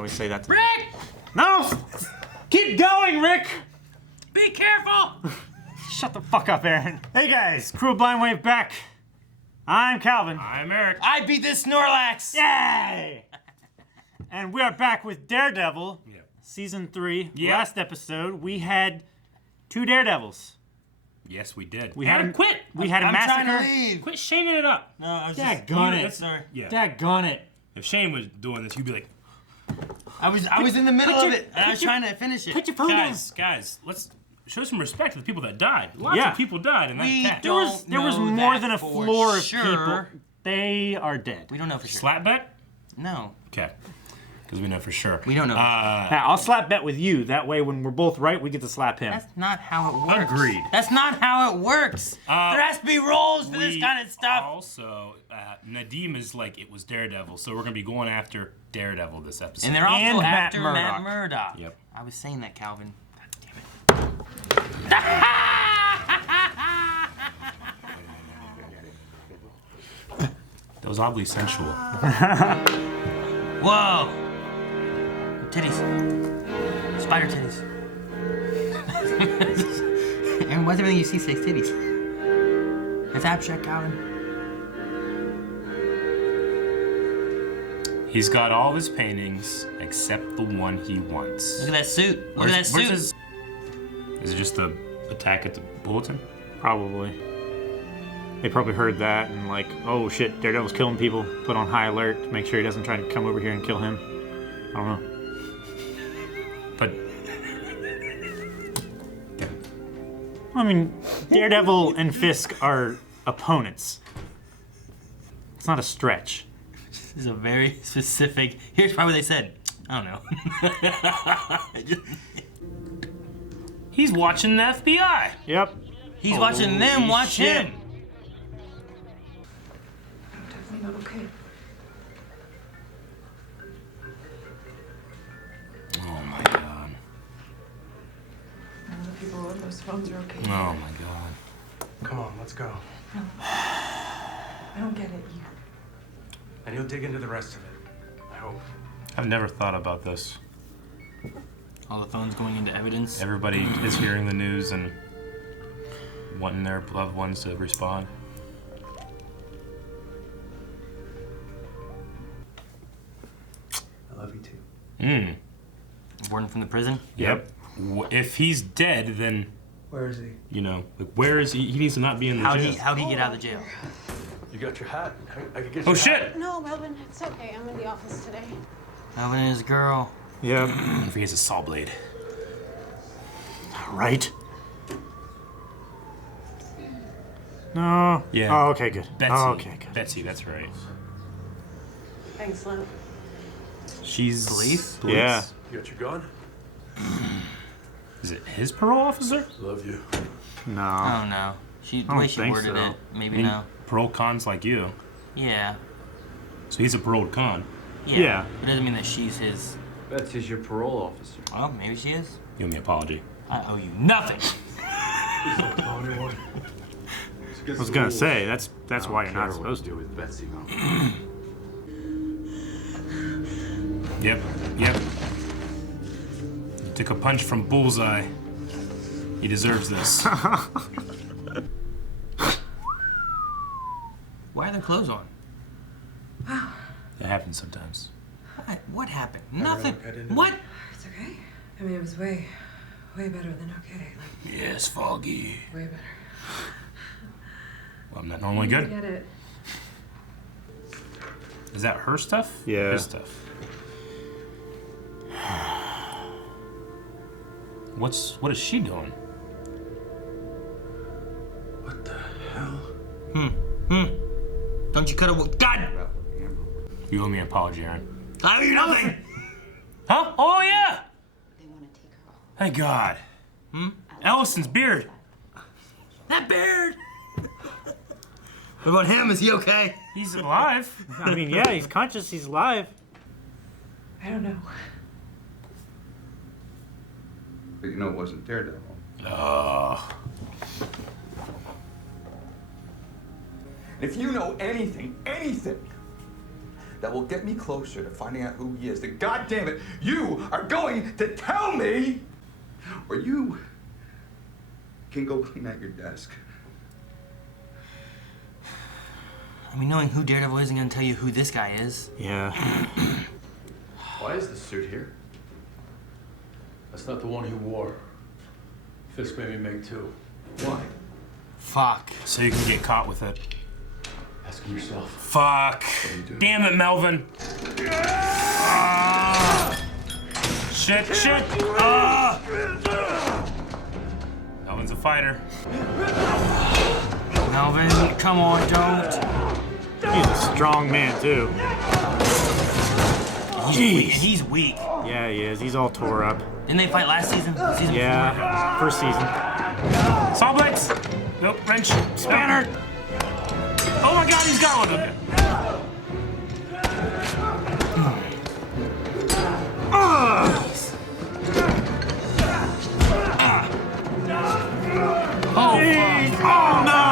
always say that to me. Rick! No! Keep going, Rick! Be careful! Shut the fuck up, Aaron. Hey guys, Crew of Blind Wave back. I'm Calvin. I'm Eric. I beat this Snorlax! Yay! And we are back with Daredevil, Season 3. Last episode, we had 2 Daredevils. Yes, we did. We had quit! We had a massacre. I'm trying to leave. Quit shaking it up. No, I was Daggone just... it. Yeah. Daggone it. If Shane was doing this, you'd be like, I was in the middle of it, and I was trying to finish it. Put your phone down. guys, let's show some respect to the people that died. Lots of people died in that attack. There was more than a floor of people. They are dead. We don't know for sure. Slap bet? No. Okay. Because we know for sure. We don't know. Now, I'll slap bet with you. That way, when we're both right, we get to slap him. That's not how it works. Agreed. That's not how it works. There has to be rules for this kind of stuff. Also, Nadeem is like, it was Daredevil, so we're going to be going after Daredevil this episode. And they're also And after Matt Matt Murdock. Yep. I was saying that, Calvin. God damn it. That was oddly sensual. Whoa. Titties. Spider titties. And why's everything you see says titties? It's abstract, Calvin. He's got all of his paintings except the one he wants. Look at that suit. Look at that suit. Is it just the attack at the bulletin? Probably. They probably heard that and like, oh shit, Daredevil's killing people. Put on high alert to make sure he doesn't try to come over here and kill him. I don't know. But I mean, Daredevil and Fisk are opponents. It's not a stretch. This is a very specific. Here's probably what they said. I don't know. he's watching the FBI. Yep. He's watching them watch shit. him. I'm definitely not okay. Oh my god. None of the people on those phones are okay. Oh my god. Come on, let's go. No. I don't get it. And you'll dig into the rest of it. I hope. I've never thought about this. All the phones going into evidence. Everybody is hearing the news and wanting their loved ones to respond. I love you too. Hmm. Warden from the prison. Yep. If he's dead, then, Where is he? you know, like, where is he? He needs to not be in the jail. How'd he get out of the jail? You got your hat. I could get Oh your shit! hat. No, Melvin, it's okay. I'm in the office today. Melvin and his girl. Yep. If he has a saw blade. Right? No. Yeah. Oh, okay, good. Betsy. Oh, okay, good. Betsy, that's right. Thanks, Lou. She's Police? Yeah. You got your gun? Is it his parole officer? Love you. No. Oh no. The don't way she think worded so. it, maybe I mean, no. Parole cons like you. Yeah. So he's a paroled con. Yeah. It doesn't mean that she's his. Betsy's your parole officer. Well, maybe she is. You owe me an apology. I owe you nothing. I was gonna say, that's why you're not supposed to. with Betsy, Yep. He took a punch from Bullseye. He deserves this. Why are their clothes on? It happens sometimes. What happened? Nothing. I didn't- What? It's okay. I mean, it was way better than okay. Like, Yes, Foggy. way better. Well, I'm not normally I good. get it. Is that her stuff? Yeah. His stuff. What is she doing? What the hell? Don't you cut a God! You owe me an apology, Aaron. I owe you nothing! Huh? Oh yeah! They want to take her off. Thank God. Ellison's beard. That beard! What about him? Is he okay? He's alive. I mean, yeah, he's conscious, he's alive. I don't know. But you know it wasn't Daredevil. If you know anything, that will get me closer to finding out who he is, then God damn it, you are going to tell me, or you can go clean out your desk. I mean, knowing who Daredevil isn't gonna tell you who this guy is. Yeah. Why is the suit here? That's not the one he wore. Fisk made me make two. Why? Fuck. So you can get caught with it. Ask him yourself. Fuck. Damn it, Melvin. Ah. Shit. Ah. Melvin's a fighter. Melvin, come on, don't. He's a strong man, too. He's weak. Yeah, he is. He's all tore up. Didn't they fight last season? Season Yeah, first season. Saw blades. Nope, wrench. Spanner. Oh my god, he's got one of them. Oh, fuck. Oh, no!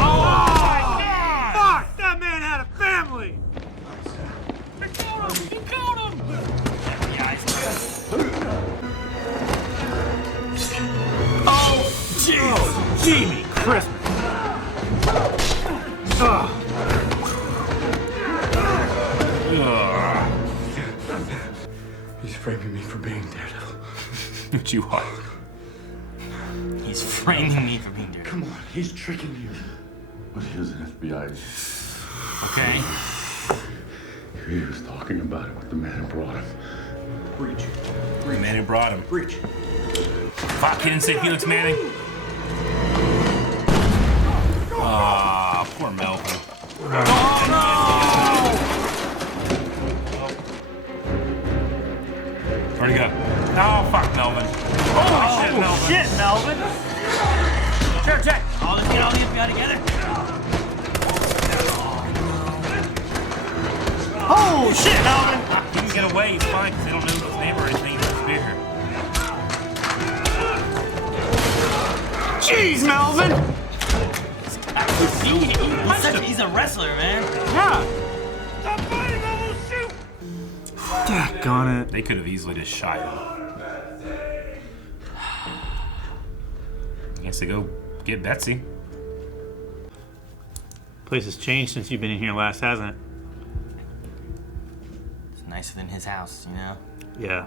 Oh, my God! Fuck! That man had a family! He killed him! Oh, jeez! Jimmy Christmas! He's framing me for being Daredevil. But you are. He's framing me for being Daredevil. Come on, he's tricking you. But he is an FBI agent. Okay. He was talking about it with the man who brought him. Breach. The man who brought him. Breach. Fuck, he didn't say Felix Manning. Ah, poor Melvin. Oh, no! Where'd he go? Oh, fuck, Melvin. Holy shit, Melvin. Shit, Melvin! Sure, check. Oh, let's get all the FBI together. Oh, shit, Melvin! He can get away, he's fine, because they don't know his name or anything. He's a spear. Jeez, Melvin! He's a wrestler, man. Yeah! Stop fighting, I will shoot! Daggone it. They could have easily just shot him. I guess they go get Betsy. Place has changed since you've been in here last, hasn't it? It's nicer than his house, you know? Yeah.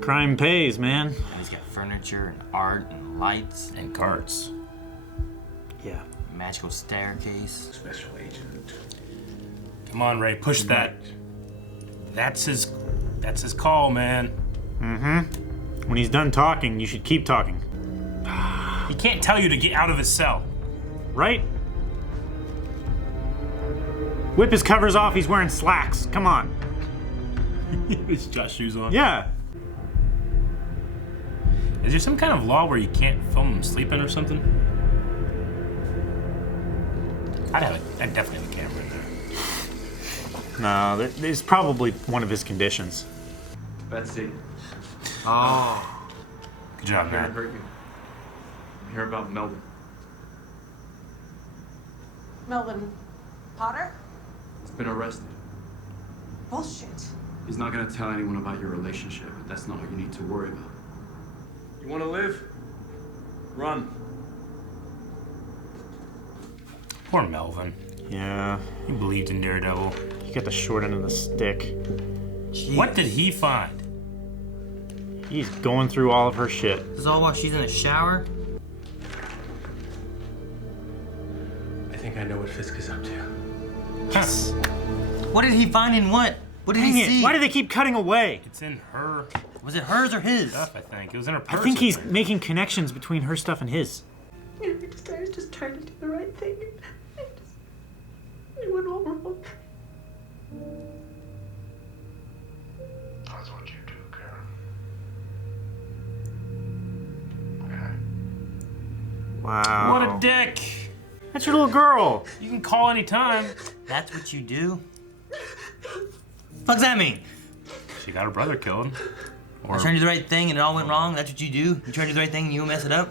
Crime pays, man. And he's got furniture and art and lights And carts. Yeah. and magical staircase. Special agent. Come on, Ray, push that. That's his call, man. Mm-hmm. When he's done talking, you should keep talking. He can't tell you to get out of his cell. Right? Whip his covers off, he's wearing slacks. Come on. He's got shoes on. Yeah. Is there some kind of law where you can't film him sleeping or something? I'd definitely have a camera in there. No, there's probably one of his conditions. Betsy, Oh. Good job, I'm here to man. hurt you. I'm here about Melvin. Melvin Potter? He's been arrested. Bullshit. He's not gonna tell anyone about your relationship, but that's not what you need to worry about. You wanna live? Run. Poor Melvin. Yeah. He believed in Daredevil. He got the short end of the stick. Jeez. What did he find? He's going through all of her shit. This is all while she's in the shower? I think I know what Fisk is up to. Yes. What did he find in what? What did Dang he it. see? Why do they keep cutting away? It's in her Was it hers or his? stuff, I think. It was in her I purse. think he's making connections between her stuff and his. You know, I was just trying to do the right thing. It went all wrong. That's what you do, Karen. Okay. Wow. What a dick. That's your little girl. You can call anytime. That's what you do? Fuck's that mean? She got her brother killed. Or I tried to do the right thing and it all went wrong? That's what you do? You try to do the right thing and you mess it up?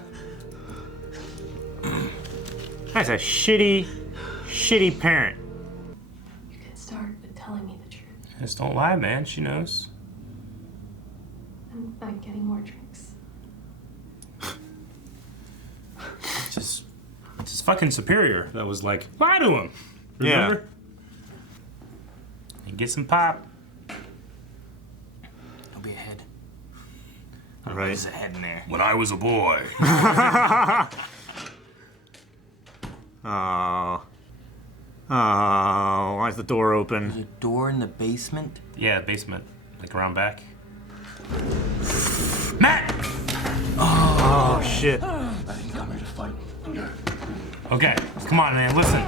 That's a shitty, shitty parent. Just don't lie, man. She knows. I'm not getting more drinks. Just fucking Superior. That was like, lie to him. Remember? Yeah. And get some pop. There'll be a head. Right. There's a head in there. When I was a boy. Oh. Oh, why is the door open? There's a door in the basement? Yeah, basement. Like around back. Matt! Oh, shit. I didn't come here to fight. Okay, come on, man, listen.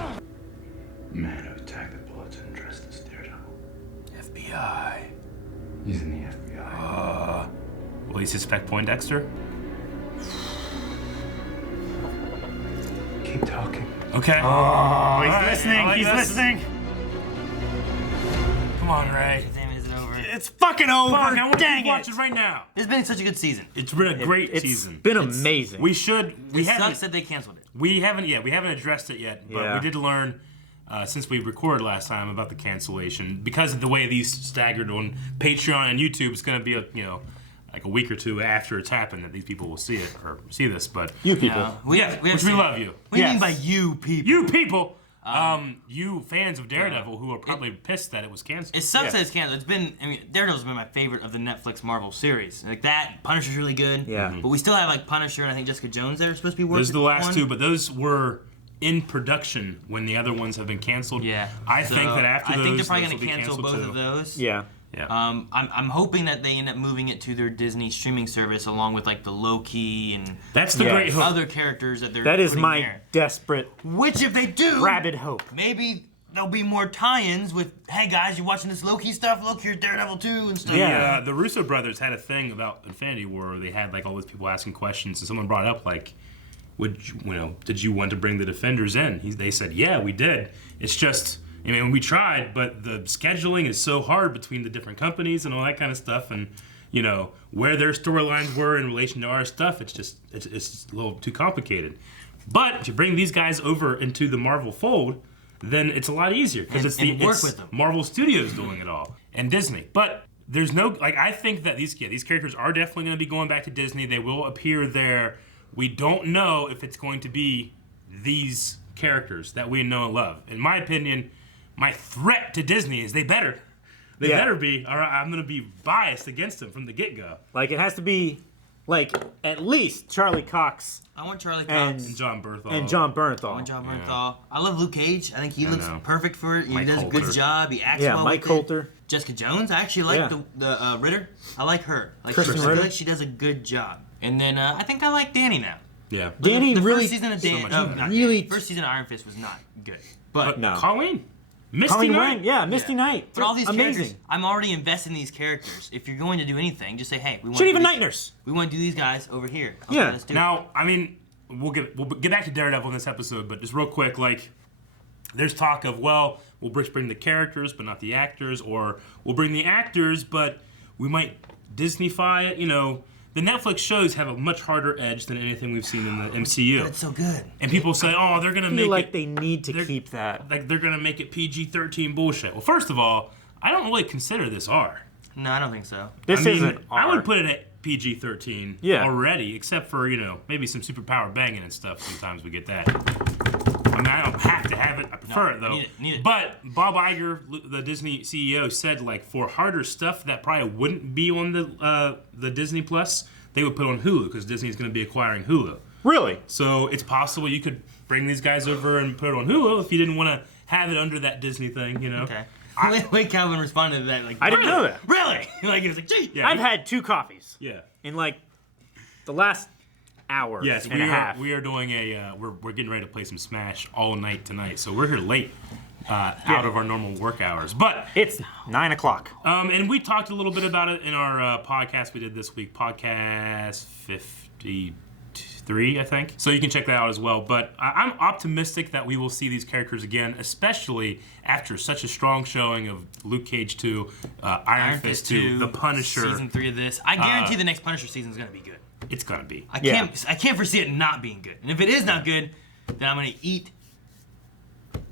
Man who attacked the bulletin dressed as Daredevil. FBI. He's in the FBI. Will he suspect Poindexter? Keep talking. Okay. Oh, he's Alright, listening. I like He's this. listening. Come on, Ray. Damn, is it over? It's fucking over. Fuck, I want to Dang keep it. watching right now. It's been such a good season. It's been a great It's season. been amazing. We should. We It haven't. sucks that they canceled it. We haven't addressed it yet, but Yeah. we did learn since we recorded last time about the cancellation because of the way these staggered on Patreon and YouTube. It's going to be like a week or two after it's happened that these people will see it or see this. But You people. No, we have which we seen- love you. What do you Yes. mean by you people? You people, you fans of Daredevil who are probably pissed that it was canceled. It sucks Yeah. that it's canceled. It's been, Daredevil's been my favorite of the Netflix Marvel series. Like that, Punisher's really good. Yeah. Mhm. But we still have like Punisher and I think Jessica Jones that are supposed to be working. Those are the last on. two, but those were in production when the other ones have been canceled. Yeah. I So, think that after I those, think they're probably those going will to be cancel canceled both too. of those. Yeah. Yeah. I'm hoping that they end up moving it to their Disney streaming service along with like the Loki and That's the Yeah. great hope. other characters that they're That is putting my there. desperate, Which if they do, rabid hope. maybe there'll be more tie-ins with, hey guys, you watching this Loki stuff? Look, here's Daredevil too and stuff. Yeah. The Russo brothers had a thing about Infinity War where they had like all these people asking questions, and someone brought up like, did you want to bring the Defenders in? They said, yeah, we did. It's just, we tried, but the scheduling is so hard between the different companies and all that kind of stuff, and where their storylines were in relation to our stuff, it's just a little too complicated. But if you bring these guys over into the Marvel fold, then it's a lot easier because And work with them. Marvel Studios doing it all and Disney. But there's no I think that these characters are definitely going to be going back to Disney. They will appear there. We don't know if it's going to be these characters that we know and love. In my opinion, my threat to Disney is they better be, or I'm going to be biased against them from the get-go. Like, it has to be, like, at least Charlie Cox I want Charlie and, Cox. And John Bernthal. and John Bernthal. I want John Bernthal. I love Luke Cage. I think he looks know. perfect for it. He Mike does a Coulter. good job. He acts Yeah, well Mike with Coulter. it. Jessica Jones. I actually like Yeah. the Ritter. I like her. Like Kristen I feel Ritter? like she does a good job. And then I think I like Danny now. Yeah. Danny the really, first season of Dan, much not really- Danny. First season of Iron Fist was not good. But No. Colleen. Misty Colleen Knight. Wang, yeah, Misty Knight. But all these amazing. characters, I'm already invested in these characters. If you're going to do anything, just say, hey, we want Should to even do Night these- Nurse. We want to do these guys over here. Okay, Yeah. let's do it. Now, we'll get back to Daredevil in this episode, but just real quick, like, there's talk of, well, we'll bring the characters, but not the actors, or we'll bring the actors, but we might Disney-fy it. The Netflix shows have a much harder edge than anything we've seen in the MCU. It's so good. And people say, oh, they're gonna I make feel like it they need to they're- keep that. like they're gonna make it PG-13 bullshit. Well, first of all, I don't really consider this R. No, I don't think so. This isn't I R. would put it at PG-13 Yeah. already, except for, maybe some superpower banging and stuff. Sometimes we get that. I don't have to have it. I prefer it, though. need it. But Bob Iger, the Disney CEO, said, like, for harder stuff that probably wouldn't be on the Disney Plus, they would put on Hulu, because Disney's going to be acquiring Hulu. Really? So it's possible you could bring these guys over and put it on Hulu if you didn't want to have it under that Disney thing, Okay. Wait, Calvin responded to that like, I didn't know that. Really? Like, he was like, gee. Yeah. I've had 2 coffees Yeah. in, like, the last hour Yes, and a half. we are doing we're getting ready to play some Smash all night tonight, so we're here late, out of our normal work hours. But It's 9 o'clock. and we talked a little bit about it in our podcast we did this week, podcast 53, I think. So you can check that out as well. But I'm optimistic that we will see these characters again, especially after such a strong showing of Luke Cage 2, Iron Fist 2, The Punisher. Season 3 of this. I guarantee the next Punisher season is going to be good. It's gonna be. I can't foresee it not being good. And if it is not good, then I'm going to eat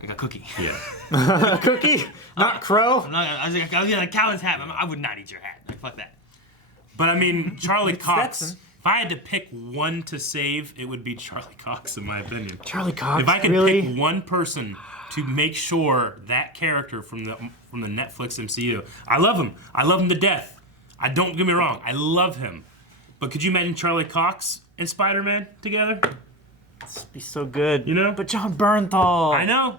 Like a cookie. Yeah. Cookie, not crow. I was like Calvin's hat. I would not eat your hat. Like, fuck that. But I mean, Charlie Cox. Stetson. If I had to pick one to save, it would be Charlie Cox, in my opinion. Charlie Cox. If I could really? pick one person to make sure that character from the Netflix MCU, I love him. I love him to death. Don't get me wrong. I love him. But could you imagine Charlie Cox and Spider-Man together? It'd be so good. You know? But John Bernthal. I know.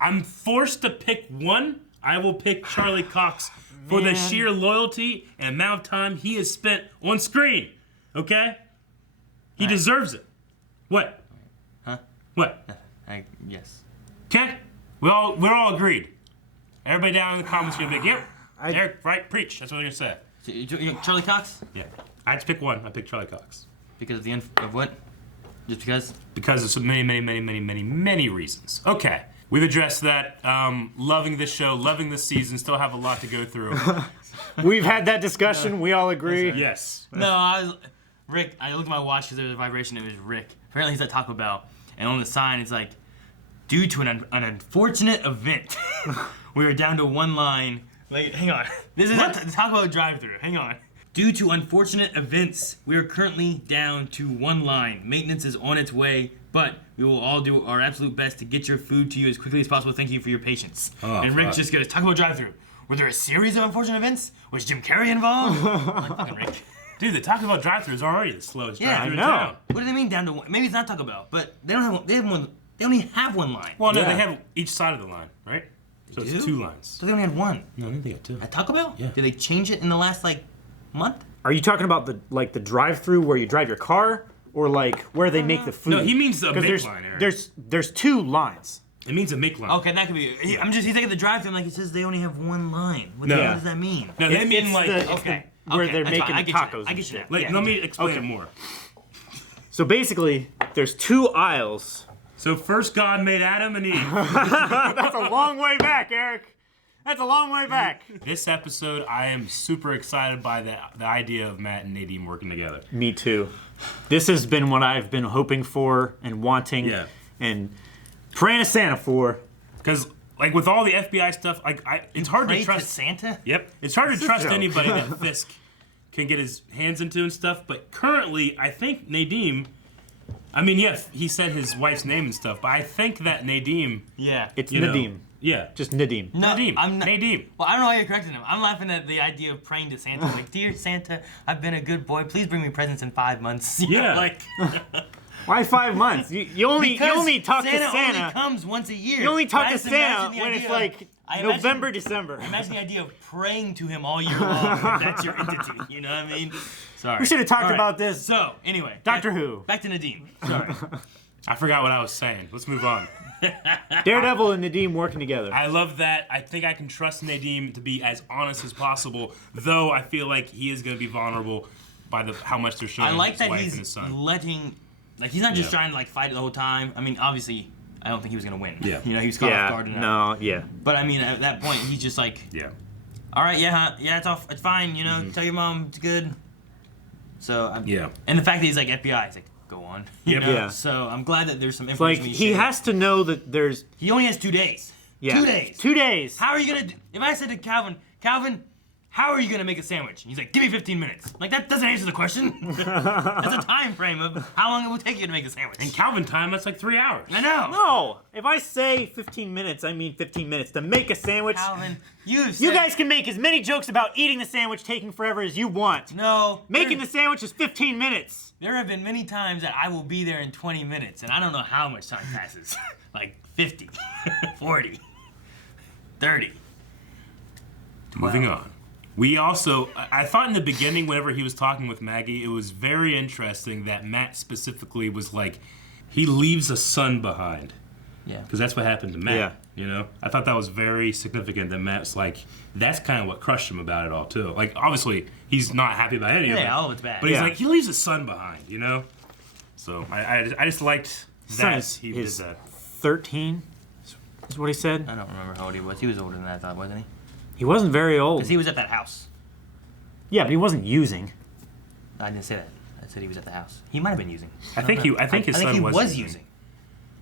I'm forced to pick one. I will pick Charlie Cox for the sheer loyalty and amount of time he has spent on screen. Okay? He deserves it. What? Huh? What? Yes. Okay? We're all agreed. Everybody down in the comments gonna be like, yep. Eric, right? Preach. That's what they're gonna say. Charlie Cox? Yeah. I had to pick one. I picked Charlie Cox. Because of the of what? Just because? Because of so many reasons. Okay. We've addressed that. Loving this show, loving this season, still have a lot to go through. We've had that discussion. We all agree. Yes. No, Rick, I looked at my watch because there was a vibration. It was Rick. Apparently he's at Taco Bell. And on the sign, it's like, due to an unfortunate event, we are down to one line. Like, hang on. This is the Taco Bell drive-thru. Hang on. Due to unfortunate events, we are currently down to one line. Maintenance is on its way, but we will all do our absolute best to get your food to you as quickly as possible. Thank you for your patience. Oh, and Rick fuck. just goes, Taco Bell drive-thru. Were there a series of unfortunate events? Was Jim Carrey involved? Like, fucking Rick. Dude, the Taco Bell drive-thru is already the slowest Yeah, drive-thru in I know. town. What do they mean down to one? Maybe it's not Taco Bell, but they don't have one. They have one. They only have one line. Well, no, Yeah. they have each side of the line, right? So do? it's 2 lines. So they only had one No, I think they got 2. at Taco Bell. Yeah. Did they change it in the last month? Are you talking about the drive-through where you drive your car, or like where they make the food? No, he means the 'Cause make line, Eric. there's 2 lines. It means a make line. Okay, that could be. He's taking the drive-thru. Like he says, they only have one line. What, No. what does that mean? No, they mean It's like... the- Okay. where Okay, they're that's making fine. I the get you tacos that. I and get you shit. that. Like, Yeah. let me explain Okay. it more. So basically, there's 2 aisles. So first God made Adam and Eve. That's a long way back, Eric. That's a long way back. This episode, I am super excited by the idea of Matt and Nadeem working together. Me too. This has been what I've been hoping for and wanting Yeah. and praying to Santa for. Because, like, with all the FBI stuff, it's hard Pray to trust... Santa. Yep. It's hard to It's a trust joke. anybody that Fisk can get his hands into and stuff. But currently, I think Nadeem... I mean, yeah, he said his wife's name and stuff, but I think that Nadeem... Yeah. It's you know, Nadeem. Yeah. Just Nadeem. No, Nadeem. I'm not, Nadeem. Well, I don't know why you're correcting him. I'm laughing at the idea of praying to Santa. Like, dear Santa, I've been a good boy. Please bring me presents in 5 months. You know, Yeah. like, Why 5 months? You only talk to Santa Santa. only comes once a year. You only talk I to just imagine Santa the when idea it's of- like I imagine- November, December. Imagine the idea of praying to him all year long. If that's your entity. You know what I mean? Sorry. We should have talked All right. about this. So, anyway. Doctor Who. Back to Nadeem. Sorry. I forgot what I was saying. Let's move on. Daredevil and Nadeem working together. I love that. I think I can trust Nadeem to be as honest as possible, though I feel like he is going to be vulnerable by how much they're showing I like his that wife and his he's son. letting... Like, he's not just Yeah. trying to, like, fight it the whole time. I mean, obviously, I don't think he was going to win. Yeah. You know, he was caught off guard enough. no, yeah. But, I mean, at that point, he's just like... Yeah. All right, yeah, it's fine, you know, tell your mom it's good. So, Yeah. And the fact that he's like FBI, it's like, go on. You Yep. know? Yeah. So I'm glad that there's some It's like information. he shared. has to know that there's He only has 2 days. yeah, 2 days. 2 days. How are you gonna? If I said to Calvin, how are you gonna make a sandwich? And he's like, give me 15 minutes. Like that doesn't answer the question. That's a time frame of how long it will take you to make a sandwich. In Calvin time, that's like 3 hours. I know. No, if I say 15 minutes, I mean 15 minutes to make a sandwich. Calvin, You said- guys can make as many jokes about eating the sandwich taking forever as you want. No. Making the sandwich is 15 minutes. There have been many times that I will be there in 20 minutes, and I don't know how much time passes. Like 50, 40, 30. Moving on. We also, I thought in the beginning, whenever he was talking with Maggie, it was very interesting that Matt specifically was like, he leaves a son behind. Yeah. Because that's what happened to Matt. Yeah. You know? I thought that was very significant that Matt's like, that's kind of what crushed him about it all, too. Like, obviously, he's not happy about any of it. Yeah, all of it's bad. But he's Yeah. like, he leaves a son behind, you know? So I just liked Son that is he did his that. 13 is what he said. I don't remember how old he was. He was older than that, I thought, wasn't he? He wasn't very old. Because he was at that house. Yeah, but he wasn't using. I didn't say that. I said he was at the house. He might have been using. I think don't know. his I think son he was was using. using.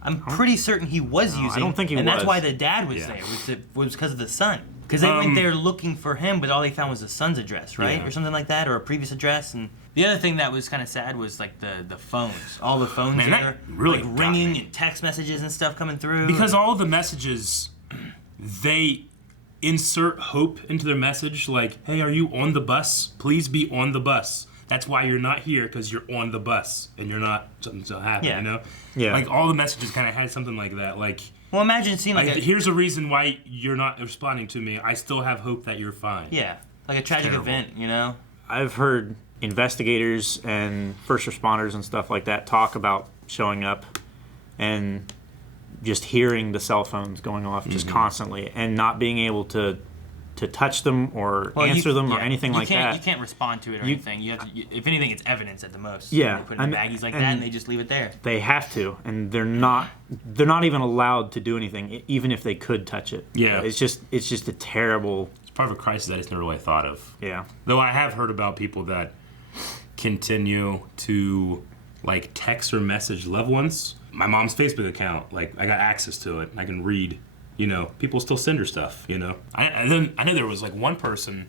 I'm pretty certain he was using. I don't think he and was. that's why the dad was Yeah. there. It was because of the son. Because they went there looking for him, but all they found was the son's address, right? Yeah. Or something like that, or a previous address. And the other thing that was kind of sad was like the phones. All the phones Man, there, that really like got ringing me. and text messages and stuff coming through. Because all of the messages, they insert hope into their message, like, hey, are you on the bus? Please be on the bus. That's why you're not here, because you're on the bus and you're not, something's gonna happen, Yeah. you know? Yeah. Like, all the messages kind of had something like that. Like, well, imagine seeing like a, here's a reason why you're not responding to me. I still have hope that you're fine. yeah, like a tragic terrible. event, you know? I've heard investigators and first responders and stuff like that talk about showing up and just hearing the cell phones going off just constantly and not being able to touch them or answer them or anything like that. You can't respond to it or anything. You have to, if anything, it's evidence at the most. Yeah, They put it in baggies like that and they just leave it there. They have to, and they're not even allowed to do anything, even if they could touch it. Yeah. It's just a terrible. It's part of a crisis I just never really thought of. Yeah. Though I have heard about people that continue to, like, text or message loved ones. My mom's Facebook account, like, I got access to it. I can read. You know, people still send her stuff, you know. I know there was, like, one person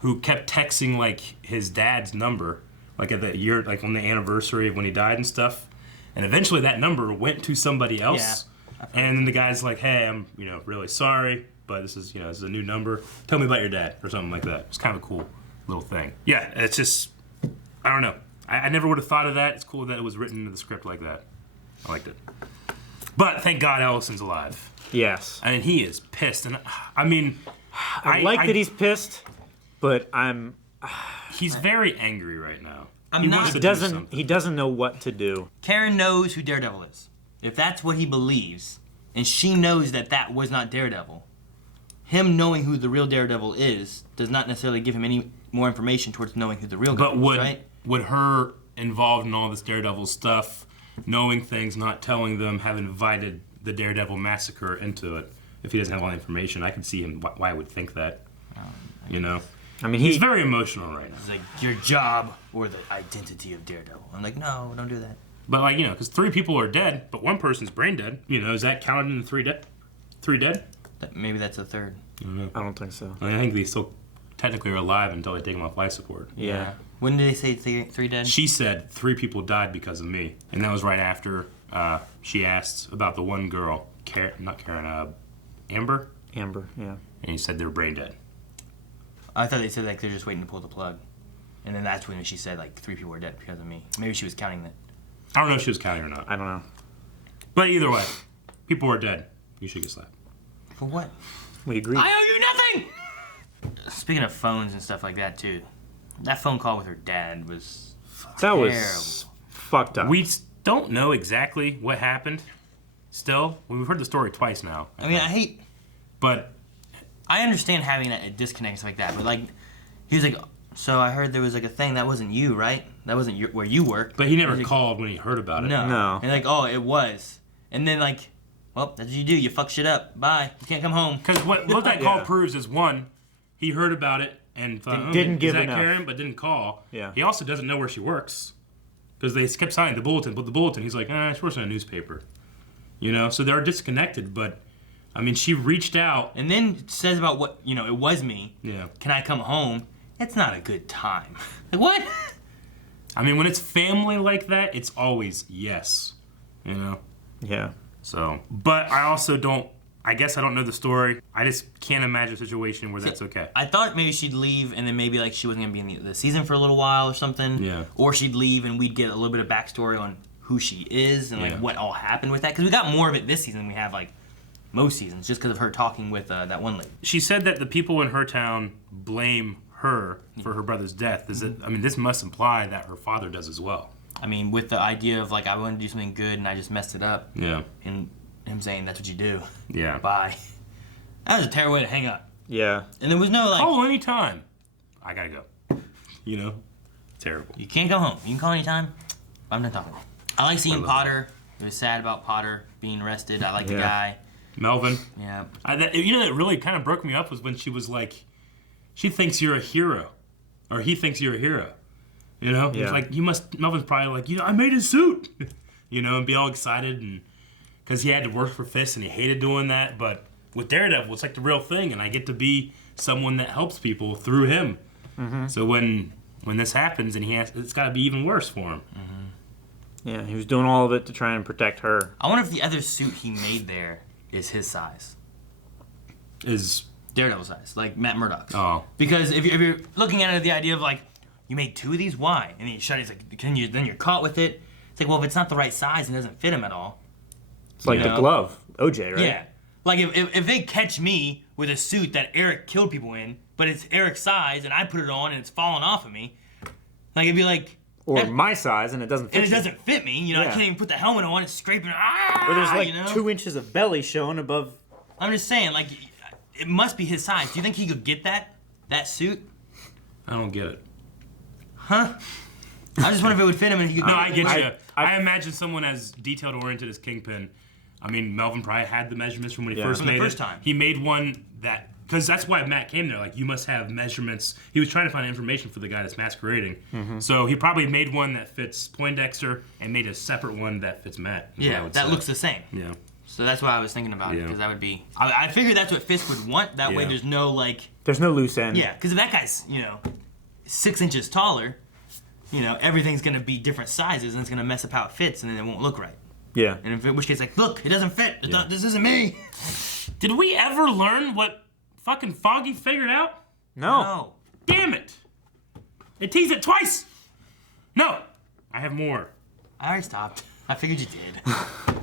who kept texting, like, his dad's number, like, at the year, like, on the anniversary of when he died and stuff. And eventually that number went to somebody else. Yeah. And then the guy's like, hey, I'm, you know, really sorry, but this is a new number. Tell me about your dad, or something like that. It's kind of a cool little thing. Yeah, it's just, I don't know. I never would have thought of that. It's cool that it was written into the script like that. I liked it. But thank God Ellison's alive. Yes. I mean, he is pissed, and I mean, I like that he's pissed, but he's very angry right now. I'm not- wants to he do doesn't something. he doesn't know what to do. Karen knows who Daredevil is. If that's what he believes, and she knows that that was not Daredevil, him knowing who the real Daredevil is does not necessarily give him any more information towards knowing who the real guy But is, right? would her involved in all this Daredevil stuff, knowing things, not telling them, have invited the Daredevil massacre into it? If he doesn't have all the information, I could see him why I would think that. You know, I mean, he's very emotional right now. It's like your job or the identity of Daredevil. I'm like, no, don't do that. But like, you know, because 3 people are dead, but 1 person's brain dead. You know, is that counted in the 3 dead? 3 dead? Maybe that's the third. I don't think so. I think they still technically are alive until they take them off life support. Yeah. When did they say three dead? She said 3 people died because of me, and that was right after she asked about the one girl, Amber, Amber, yeah. and he said they were brain dead. I thought they said like they're just waiting to pull the plug, and then that's when she said like 3 people are dead because of me. Maybe she was counting that. I don't know if she was counting or not. I don't know. But either way, people are dead. You should get slapped. For what? We agree. I owe you nothing. Speaking of phones and stuff like that too, that phone call with her dad was That was terrible. fucked up. We don't know exactly what happened. Still, we've heard the story twice now. I mean, I hate. But I understand having a disconnect and stuff like that, but like, he was like, so I heard there was like a thing that wasn't you, right? That wasn't where you work. But he never Like, called when he heard about it. No. And like, oh, it was. And then like, well, that's what you do. You fuck shit up. Bye. You can't come home. Because what that call proves is, 1, he heard about it and thought, Didn't give is that enough. Karen? But didn't call. Yeah. He also doesn't know where she works. Because they kept signing the bulletin. But the bulletin, he's like, she works in a newspaper. You know? So they're disconnected. But, I mean, she reached out. And then says about what, you know, it was me. Yeah. Can I come home? It's not a good time. Like, what? I mean, when it's family like that, it's always yes. You know? Yeah. So, but I also don't, I guess I don't know the story. I just can't imagine a situation where that's okay. I thought maybe she'd leave and then maybe like she wasn't going to be in the season for a little while or something. Yeah. Or she'd leave and we'd get a little bit of backstory on who she is and like Yeah. what all happened with that. Because we got more of it this season than we have like most seasons just because of her talking with that one lady. She said that the people in her town blame her for her brother's death. Is it? I mean, this must imply that her father does as well. I mean, with the idea of like I want to do something good and I just messed it up. Yeah. And him saying that's what you do. Yeah. Bye. That was a terrible way to hang up. Yeah. And there was no like. Call anytime. I gotta go. You know? Terrible. You can't go home. You can call anytime. I'm not talking. I like seeing Potter. It was sad about Potter being arrested. I like the guy. Melvin. Yeah. That really kind of broke me up was when she was like, she thinks you're a hero. Or he thinks you're a hero. You know? Yeah. It's like, Melvin's probably like, I made his suit. You know, and be all excited and because he had to work for Fisk and he hated doing that. But with Daredevil, it's like the real thing, and I get to be someone that helps people through him. So when this happens, and it's got to be even worse for him. Yeah, he was doing all of it to try and protect her. I wonder if the other suit he made there is his size. Is Daredevil size, like Matt Murdock's. Oh. Because if you're looking at it, the idea of like, you made 2 of these, why? And then you shut it, he's like, then you're caught with it. It's like, well, if it's not the right size and doesn't fit him at all. It's like the glove, OJ, right? Yeah. Like if they catch me with a suit that Eric killed people in, but it's Eric's size and I put it on and it's falling off of me, like it'd be like. Or my size and it doesn't fit. And it doesn't fit me. You know, I can't even put the helmet on. It's scraping. Or there's like 2 inches of belly showing above. I'm just saying, like, it must be his size. Do you think he could get that suit? I don't get it. Huh? I just wonder if it would fit him and he could. No, I get you. I imagine someone as detailed oriented as Kingpin. I mean, Melvin probably had the measurements from when he first made it. Time. He made one that, because that's why Matt came there. Like, you must have measurements. He was trying to find information for the guy that's masquerading. So he probably made one that fits Poindexter and made a separate one that fits Matt. Yeah, that looks the same. Yeah. So that's why I was thinking about it, because that would be. I figured that's what Fisk would want. That way, there's no like. There's no loose end. Yeah, because if that guy's 6 inches taller, everything's gonna be different sizes and it's gonna mess up how it fits and then it won't look right. Yeah. And in which case, like, look, it doesn't fit. This isn't me. Did we ever learn what fucking Foggy figured out? No. Damn it! They teased it twice! No! I have more. I already stopped. I figured you did.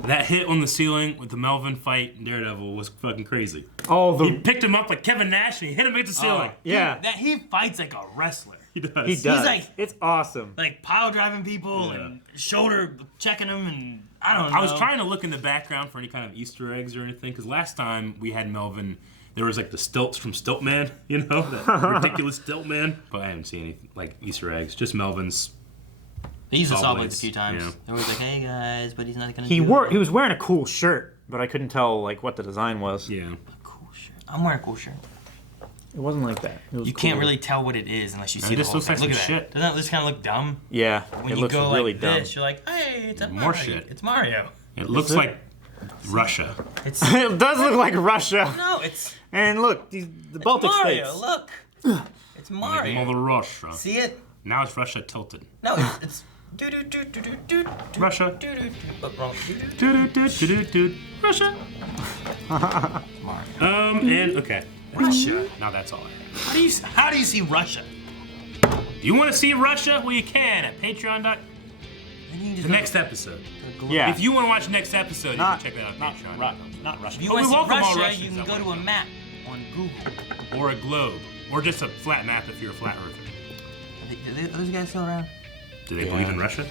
That hit on the ceiling with the Melvin fight in Daredevil was fucking crazy. Oh, He picked him up like Kevin Nash and he hit him against the ceiling. Yeah. He fights like a wrestler. He does. He does. He's like, it's awesome. Like pile driving people and shoulder checking them and I don't know. I was trying to look in the background for any kind of Easter eggs or anything, because last time we had Melvin, there was like the stilts from Stiltman, that ridiculous Stiltman. But I haven't seen any like Easter eggs, just Melvin's. They used to saw blades. a few times. Yeah. They were like, "Hey guys," but he's not gonna. He was wearing a cool shirt, but I couldn't tell like what the design was. Yeah. A cool shirt. I'm wearing a cool shirt. It wasn't like that. It was You can't really tell what it is unless you see It the just whole looks thing. like Look some at that. Doesn't that just kind of look dumb? Yeah. When it you looks go really like dumb. this, you're like, "Hey, it's a More Mario. shit. It's Mario." It looks like Russia. It's It does look like Russia. no, it's And look, the Baltic Mario. states. Look, it's Mario. Mother Russia. See it? Now it's Russia tilted. No, it's do do do do do do. Russia. Do do do. But wrong. Do do. Do-do-do-do-do-do. Russia. Mario. And okay. Russia. Now that's all I have. How do you see Russia? You want to see Russia? Well, you can at Patreon.com. The next episode. Yeah. If you want to watch the next episode, Not- you can check that out not Patreon. Not Russia. If you But want we to see welcome all Russia, Russians you can that go to want a to. map on Google. Or a globe. Or just a flat map if you're a flat earther. Are those guys still around? Do they believe in Russia?